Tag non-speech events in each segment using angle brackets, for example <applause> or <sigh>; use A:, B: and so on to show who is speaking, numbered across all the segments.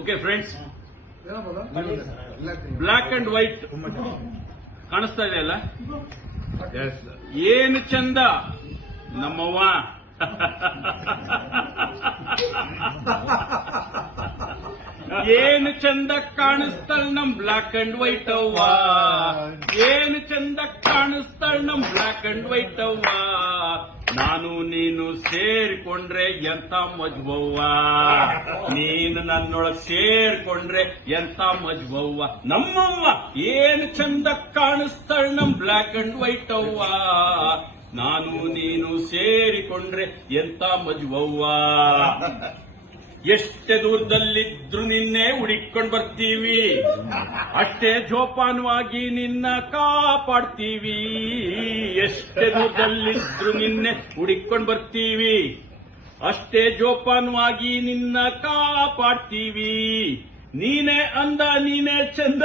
A: okay friends black and white ಕಾಣಿಸ್ತಾ ಇದೆ ಅಲ್ಲ ಏನು ಚಂದ ನಮ್ಮವ್ವ ಏನು ಚಂದ ಕಾಣಿಸ್ತಾಳ ನಮ್ ಬ್ಲಾಕ್ ಅಂಡ್ ವೈಟ್ ಅವ್ವ ಏನು ಚಂದ ಕಾಣಿಸ್ತಾಳ ನಮ್ ಬ್ಲಾಕ್ ಅಂಡ್ ವೈಟ್ ಅವ್ವ ನೀನು ಸೇರಿಕೊಂಡ್ರೆ ಎಂತ ಮಜ್ಬವ್ವ ನೀನು ನನ್ನೊಳಗೆ ಸೇರಿಕೊಂಡ್ರೆ ಎಂತ ಮಜ್ಬವ್ವ ನಮ್ಮವ್ವ ಏನು ಚಂದ ಕಾಣಿಸ್ತಾಳ ನಮ್ ಬ್ಲಾಕ್ ಅಂಡ್ ವೈಟ್ ಅವ್ವ ನಾನು ನೀನು ಸೇರಿಕೊಂಡ್ರೆ ಎಂತ ಮಜ್ಬವ್ವ ಎಷ್ಟೇ ದೂರದಲ್ಲಿದ್ರು ನಿನ್ನೆ ಹುಡಿಕೊಂಡು ಬರ್ತೀವಿ ಅಷ್ಟೇ ಜೋಪಾನವಾಗಿ ನಿನ್ನ ಕಾಪಾಡ್ತೀವಿ ಎಷ್ಟೇ ದೂರದಲ್ಲಿದ್ರು ನಿನ್ನೆ ಹುಡಿಕೊಂಡು ಬರ್ತೀವಿ ಅಷ್ಟೇ ಜೋಪಾನವಾಗಿ ನಿನ್ನ ಕಾಪಾಡ್ತೀವಿ ನೀನೇ ಅಂದ ನೀನೇ ಚಂದ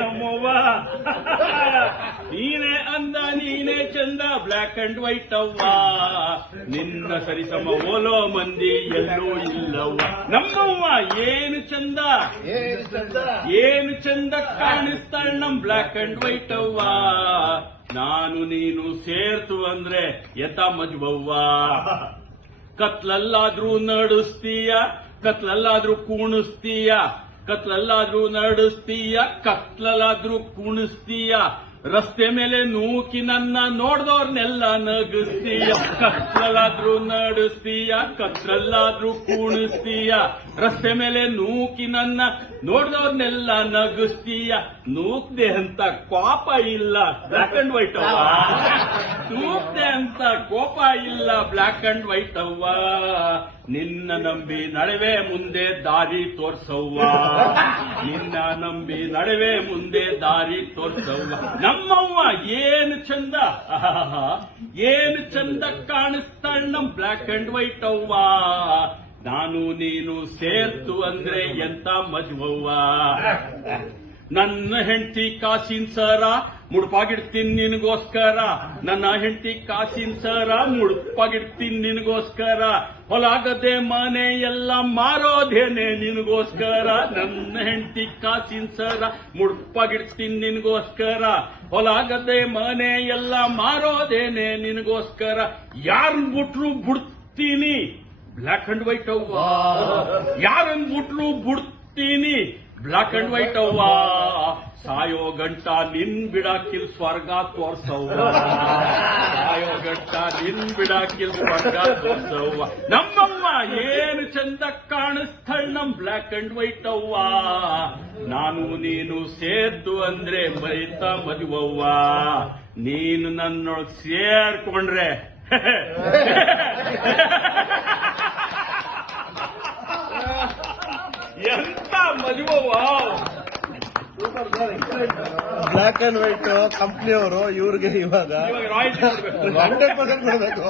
A: ನಮ್ಮವ್ವ ನೀನೇ ಅಂದ ನೀನೇ ಚಂದ ಬ್ಲ್ಯಾಕ್ ಅಂಡ್ ವೈಟ್ ಅವ್ವ ನಿನ್ನ ಸರಿಸಮ ಓಲೋ ಮಂದಿ ಎಲ್ಲೋ ಇಲ್ಲವ್ವ ನಮ್ಮವ್ವ ಏನು ಚಂದ ಏನು ಚಂದ ಕಾಣಿಸ್ತಾಳೆ ನಮ್ ಬ್ಲ್ಯಾಕ್ ಅಂಡ್ ವೈಟ್ ಅವ್ವ ನಾನು ನೀನು ಸೇರ್ತು ಅಂದ್ರೆ ಯಥ ಮಜ್ಬವ್ವ ಕತ್ಲಲ್ಲಾದ್ರೂ ನಡುಸ್ತೀಯ ಕತ್ಲಲ್ಲಾದ್ರೂ ಕೂಣಿಸ್ತೀಯ ಕತ್ಲಲ್ಲಾದ್ರೂ ನಡೆಸ್ತೀಯ ಕತ್ಲಲ್ಲಾದ್ರೂ ಕೂಣಿಸ್ತೀಯ ರಸ್ತೆ ಮೇಲೆ ನೂಕಿ ನನ್ನ ನೋಡ್ದವ್ರನ್ನೆಲ್ಲ ನಗಿಸ್ತೀಯ ಕತ್ರಲ್ಲಾದ್ರೂ ನಡಿಸ್ತೀಯ ಕತ್ರಲ್ಲಾದ್ರೂ ಕೂಣಿಸ್ತೀಯ ರಸ್ತೆ ಮೇಲೆ ನೂಕಿ ನನ್ನ ನೋಡ್ದವ್ರನ್ನೆಲ್ಲ ನಗಸ್ತೀಯ ನೂಕ್ದೆ ಅಂತ ಕೋಪ ಇಲ್ಲ ಬ್ಲಾಕ್ ಅಂಡ್ ವೈಟ್ ಅವ್ವ ನೂಕ್ದೆ ಅಂತ ಕೋಪ ಇಲ್ಲ ಬ್ಲಾಕ್ ಅಂಡ್ ವೈಟ್ ಅವ್ವ ನಿನ್ನ ನಂಬಿ ನಡುವೆ ಮುಂದೆ ದಾರಿ ತೋರ್ಸವ್ವ ನಿನ್ನ ನಂಬಿ ನಡುವೆ ಮುಂದೆ ದಾರಿ ತೋರ್ಸವ್ವ ನಮ್ಮವ್ವ ಏನು ಚಂದ ಏನು ಚಂದ ಕಾಣಿಸ್ತಾಳ ನಮ್ ಬ್ಲಾಕ್ ಅಂಡ್ ವೈಟ್ ಅವ್ವ ನಾನು ನೀನು ಸೇರ್ತು ಅಂದ್ರೆ ಎಂತ ಮಜುವವ್ವ ನನ್ನ ಹೆಂಡತಿ ಕಾಸಿನ್ ಸರ ಮುಡುಪಾಗಿಡ್ತೀನಿ ನಿನಗೋಸ್ಕರ ನನ್ನ ಹೆಂಡತಿ ಕಾಸಿನ ಸರ ಮುಡುಪಾಗಿಡ್ತೀನಿ ನಿನಗೋಸ್ಕರ ಹೊಲಾಗದೆ ಮನೆ ಎಲ್ಲ ಮಾರೋದೇನೆ ನಿನಗೋಸ್ಕರ ನನ್ನ ಹೆಂಡತಿ ಕಾಸಿನ ಸರ ಮುಡುಪಾಗಿಡ್ತೀನಿ ನಿನಗೋಸ್ಕರ ಹೊಲಾಗದೆ ಮನೆ ಎಲ್ಲ ಮಾರೋದೇನೆ ನಿನಗೋಸ್ಕರ ಯಾರು ಬಿಟ್ರು ಬುಡ್ತೀನಿ ಬ್ಲ್ಯಾಕ್ ಅಂಡ್ ವೈಟ್ ಅವ್ವ ಯಾರನ್ ಬಿಟ್ರು ಬುಡ್ತೀನಿ ಬ್ಲಾಕ್ ಅಂಡ್ ವೈಟ್ ಅವ್ವ ಸಾಯೋ ಗಂಟ ನಿನ್ ಬಿಡಾಕಿಲ್ ಸ್ವರ್ಗ ತೋರ್ಸವ್ವ ಸಾಯೋ ಗಂಟ ನಿನ್ ಬಿಡಾಕಿಲ್ ಸ್ವರ್ಗ ತೋರ್ಸವ್ವ ನಮ್ಮಮ್ಮ ಏನು ಚಂದ ಕಾಣಿಸ್ತಳ್ ನಮ್ ಬ್ಲಾಕ್ ಅಂಡ್ ವೈಟ್ ಅವ್ವ ನಾನು ನೀನು ಸೇದ್ದು ಅಂದ್ರೆ ಮರಿತ ಮದುವವ್ವ ನೀನು ನನ್ನೊಳಗ್ ಸೇರ್ಕೊಂಡ್ರೆ <laughs>
B: ಬ್ಲಾಕ್ ಅಂಡ್ ವೈಟ್ ಕಂಪ್ನಿಯವರು ಇವ್ರಿಗೆ ಇವಾಗ ಹಂಡ್ರೆಡ್ ಪರ್ಸೆಂಟ್ ಕೊಡಬೇಕು